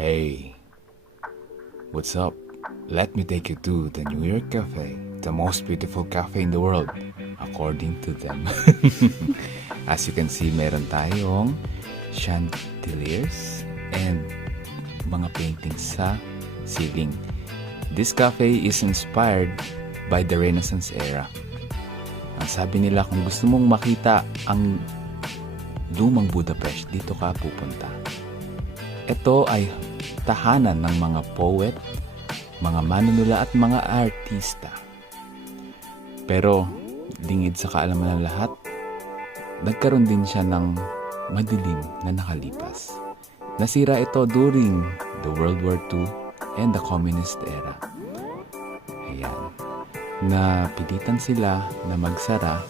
Hey, what's up? Let me take you to the New York Cafe, the most beautiful cafe in the world, according to them. As you can see, meron tayong chandeliers and mga paintings sa ceiling. This cafe is inspired by the Renaissance era. Ang sabi nila, kung gusto mong makita ang lumang Budapest, dito ka pupunta. Ito ay tahanan ng mga poet, mga manunula at mga artista. Pero dingid sa kaalaman ng lahat, nagkaroon din siya ng madilim na nakalipas. Nasira ito during the World War II and the Communist era. Ayan. Napilitan sila na magsara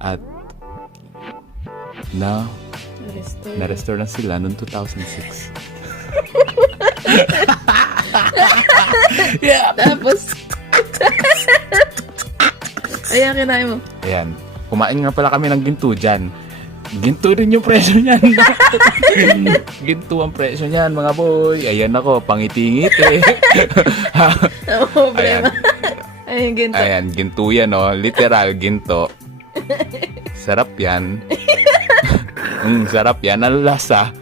at na-restore na sila noong 2006. Yeah. Tapos, ayan, kinain mo. Ayan. Kumain nga pala kami ng ginto dyan. Ginto rin yung presyo niyan. Ginto ang presyo niyan, mga boy. Ayan ako, pangiti-ngiti. No problema. Ayan, ginto. Ayan, ginto yan, oh. Literal, ginto. Sarap yan. Sarap yan. Ang lasa.